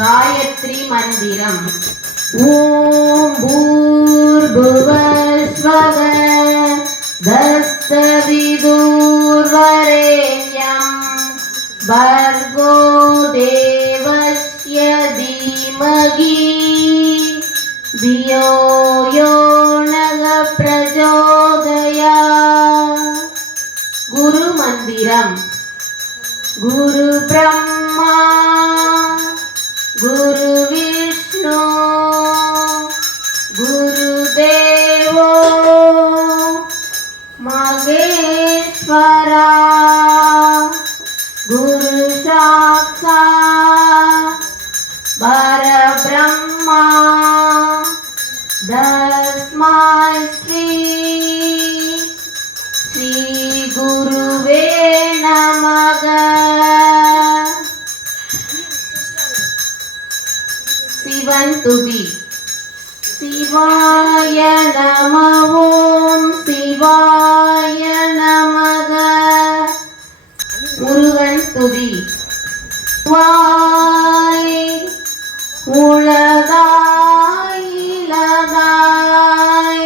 गायत्री मंदिरम। ओम भूर्भुवस्वः तत्सवितुर्वरेण्यं भर्गो देवस्य धीमहि धियो यो नः प्रचोदयात्। गुरु मंदिरम। गुरु ब्रह्मा गुरु विष्णु गुरुदेवो महेश्वरा गुरु साक्षात् परब्रह्मा तस्मै श्री गुरुवे नमः। शिवन तुदी। शिवाय नमः। ओम शिवाय नमः। मुरुगन तुदी। वाय उलगाय लगाय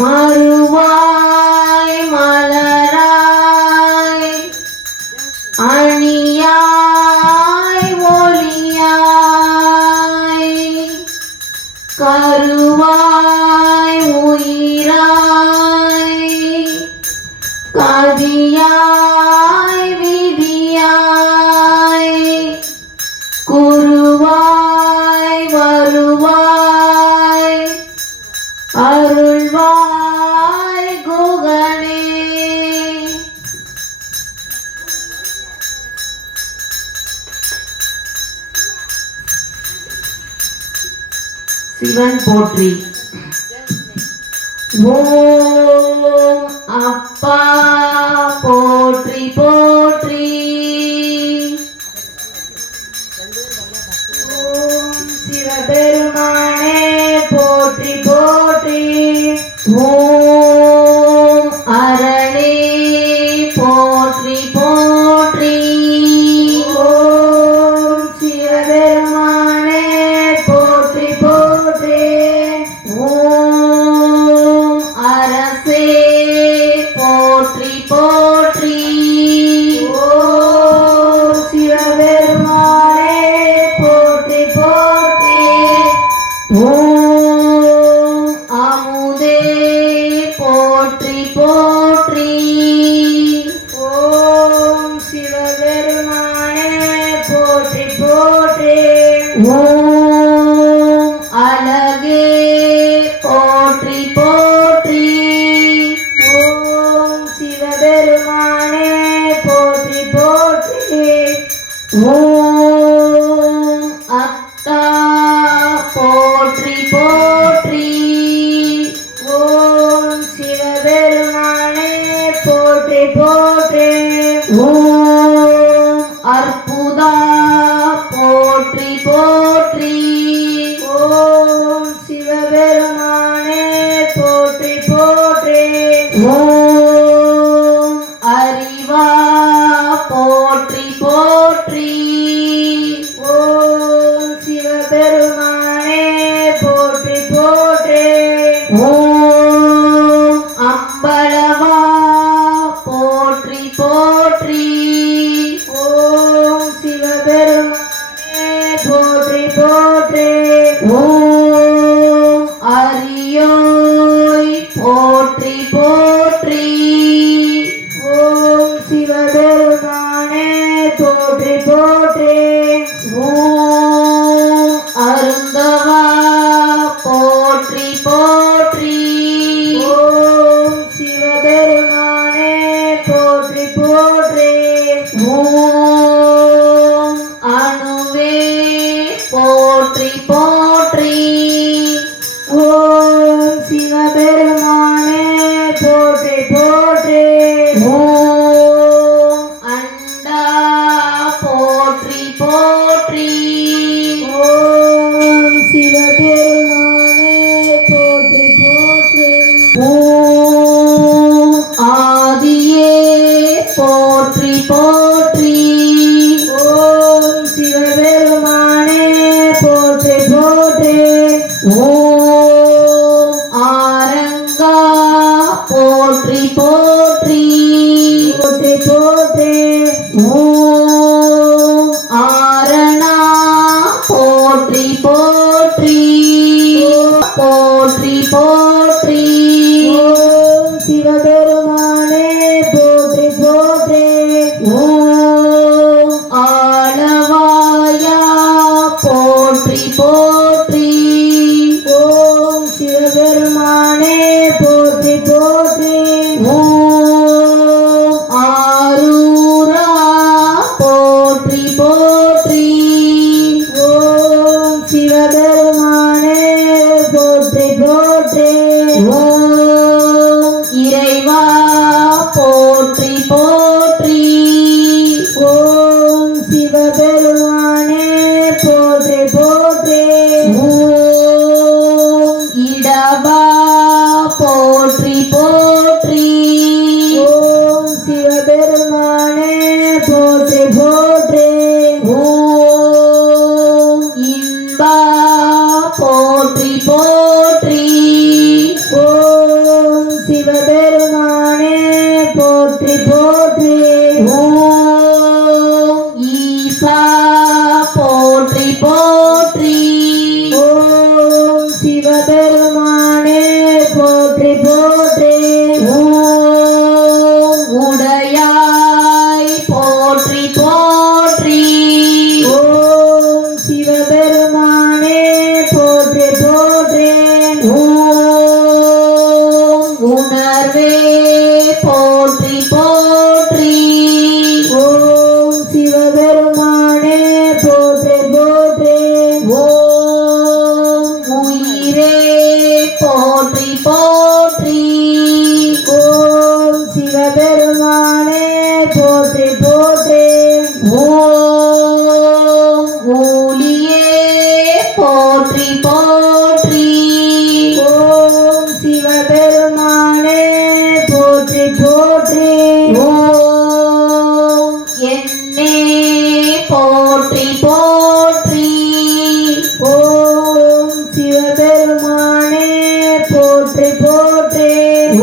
मरुवाय मलराय अणियाय ஒளியாய் கருவாய் உயிராய் கதியாய் விதியாய் குருவாய் வருவாய் அருள்வாய் குகனே। சிவன் போற்றி। ஓம் அப்பா போற்றி போற்றி। ஓம் சிவபெருமானே போற்றி போற்றி। ஓம் அரணே போற்றி போற்றி। ஓம் சிவபெருமானே போற்றி போற்றி। ஓம் அரசே போற்றி போற்றி। ஓம் சிவபெருமானே போற்றி போற்றி। ஓம் அமுதே போற்றி போற்றி। ஓம் சிவபெருமானே போற்றி போற்றி। ஓம் அழகே போற்றி போற்றி। ஓம் சிவபெருமானே போற்றி போற்றி। ஓம் அத்தா போற்றி போற்றி। ஓம் சிவபெருமானே போற்றி போற்றி। ஓம் அற்புதா போற்றி போற்றி। ஓம் சிவபெருமானே போற்றி போற்றி। ஓம் அறிவா போற்றி போற்றி। ஓம் சிவபெருமானே போற்றி போற்றி। ஓம் அம்பலவா போற்றி போற்றி। ஓம் சிவபெருமானே போற்றி போற்றி। ஓம் அரியோய் போற்றி போற்றி। ஓம் சிவபெருமானே போற்றி போற்றி। ஓம் அருந்தவா போற்றி போற்றி। ஓம் சிவபெருமானே போற்றி போற்றி। ஓம் அணுவே போற்றி போற்றி। ஓம் சிவபெருமானே போற்றி போற்றி। ஓம் அண்டா போற்றி போற்றி ஓம் சிவபெருமானே போற்றி போற்றி ஓம் இறைவா போற்றி போற்றி ஓம் சிவபெருமானே போற்றி போற்றி ஓம் இடபா போற்றி போற்றி ஓம் சிவபெருமானே போற்றி போற்றி ஓம் இன்பா போற்றி போற்றி ஓம் சிவபெருமானே போற்றி போற்றி ஓம் ஈசா போற்றி போற்றி ஓம் சிவபெருமானே போற்றி போற்றி ஓம் உடையாய் போற்றி போற்றி ஓம் சிவபெருமானே போற்றி போற்றி ஓம் உணர்வே போற்றி போற்றி ஓம் சிவபெருமானே போற்றி போற்றி ஓம் உயிரே போற்றி போற்றி ஓம் சிவபெருமானே போற்றி போற்றி ஓம் ஊழியே போற்றி போற்றி ஓம் சிவபெருமானே போற்றி போற்றி ஓம் என்னே போற்றி போற்றி ஓம் சிவபெருமானே போற்றி போற்றி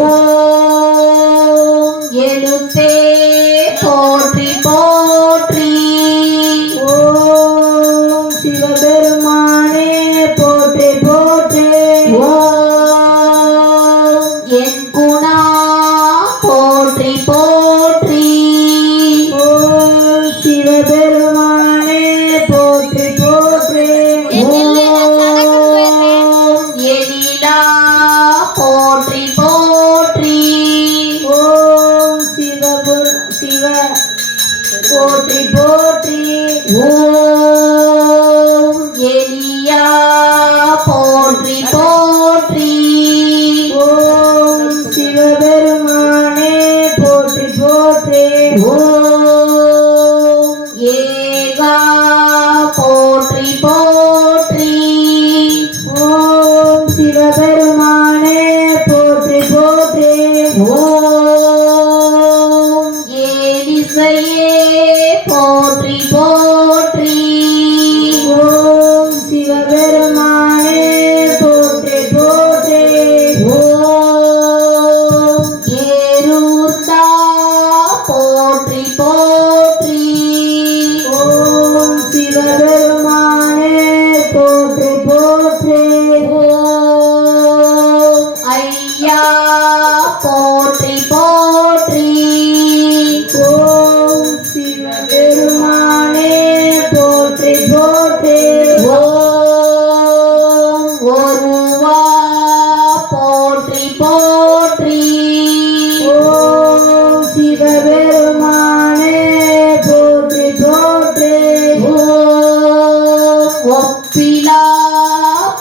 ஓம் எழுத்தே போற்றி போற்றி ஓம் சிவபெருமானே போற்றி போற்றி ஓம் என் குணா போற்றி போற்றி ஓம் சிவபெருமானே போற்றி போற்றி ஓம் எழிலா போற்றி போற்றி ஓம் சிவ போற்றி போற்றி ஓம் எலியா போற்றி போற்றி ஓம் சிவபெருமானே போற்றி போற்றி ஓம் ஏகா போற்றி போற்றி ஓம் சிவபெருமானே போற்றி போற்றி ஓம் ஏலிசையே போற்றி போற்றி ஓம் சிவபெருமானே போற்றி போற்றி ஓம் ஏரூர்தா போற்றி போற்றி ஓம் சிவபெருமானே போற்றி போற்றி ஓம் ஐயா போற்றி போற்றி ஓம் சிவபெருமானே போற்றி போற்றி ஓம் ஒருவா போற்றி போற்றி ஓம் சிவபெருமானே போற்றி போற்றி ஓம் ஒப்பிலா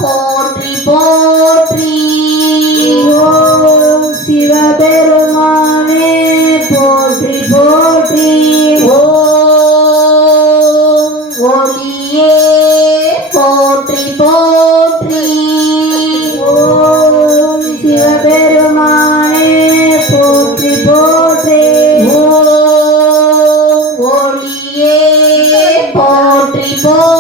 போற்றி போற்றி ஓம் சிவபெருமானே போற்றி போற்றி ஓம் ஒளியே போற்றி போற்றி ஓம் சிவபெருமானே போற்றி போற்றி ஓம் ஒளியே போற்றி போற்றி